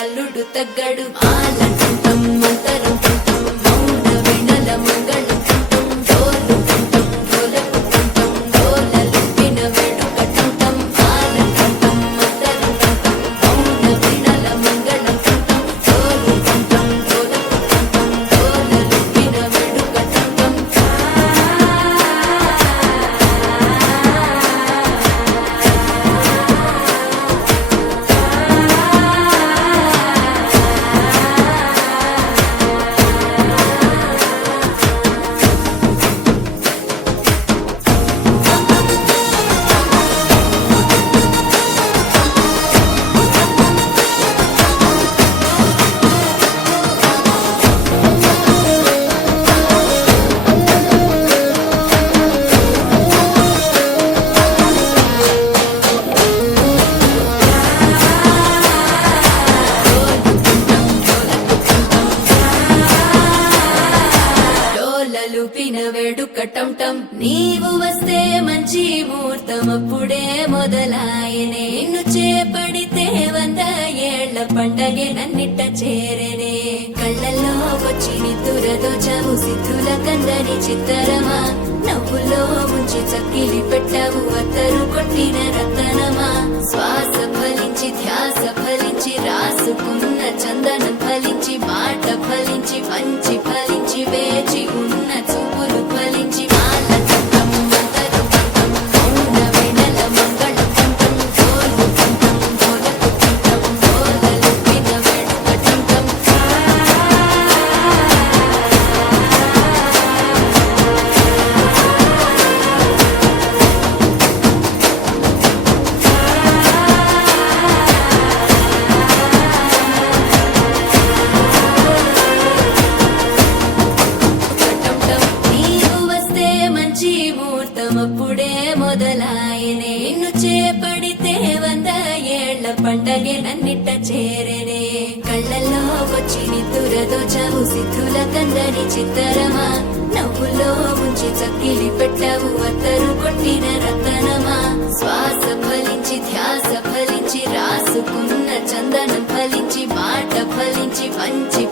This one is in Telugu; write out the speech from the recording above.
అల్లుడు తగ్గడు ఆలంటం మంతరం కుంటం మౌన వినల మంగళం కుంటం డోలు కుంటం డోలకు కుంటం డోలలు విన వేడుక కుంటం ఆలంటం మంతరం కుంటం మౌన వినల మంగళం కుంటం డోలు కుంటం డోలకు కుంటం డోలలు విన వేడుక కుంటం లూపిన వేడుక టం నీవు వస్తే మంచి ముహూర్తం అప్పుడే మొదలాయనే నిన్ను చేపడితే 100 ఏళ్ల పండగే నన్నిట్ట చేరనే కళ్ళల్లో వచ్చి నిద్దురదోచావు సిద్ధుల కందని చిత్తరమా నవ్వులో ముంచి చక్కిలి పెట్టావు అత్తరు కొట్టిన రతనమా శ్వాస ఫలించి ధ్యాస ఫలించి రాసుకున్న చందనం ఫలించి మాట ఫలించి మంచి ఫలించి వేచి ఉన్న చూపులు ఫలించి మాల కుంటం మంతరం కుంటం మౌన వినల మంగళం కుంటం డోలు కుంటం డోలకు కుంటం డోలలు విన వేడుక కుంటం నీవు వస్తే మంచి ముహూర్తం అప్పుడే మొదలాయనే నిన్ను చేపడితే 100 ఏళ్ల పండగే నన్నిట్ట చేరనే కళ్ళల్లో వచ్చి నిద్దురదోచావు సిద్ధుల కందని చిత్తరమా నవ్వులో ముంచి చక్కిలి పెట్టావు అత్తరు కొట్టిన రతనమా శ్వాస ఫలించి ధ్యాస ఫలించి రాసుకున్న చందనం ఫలించి మాట ఫలించి మంచి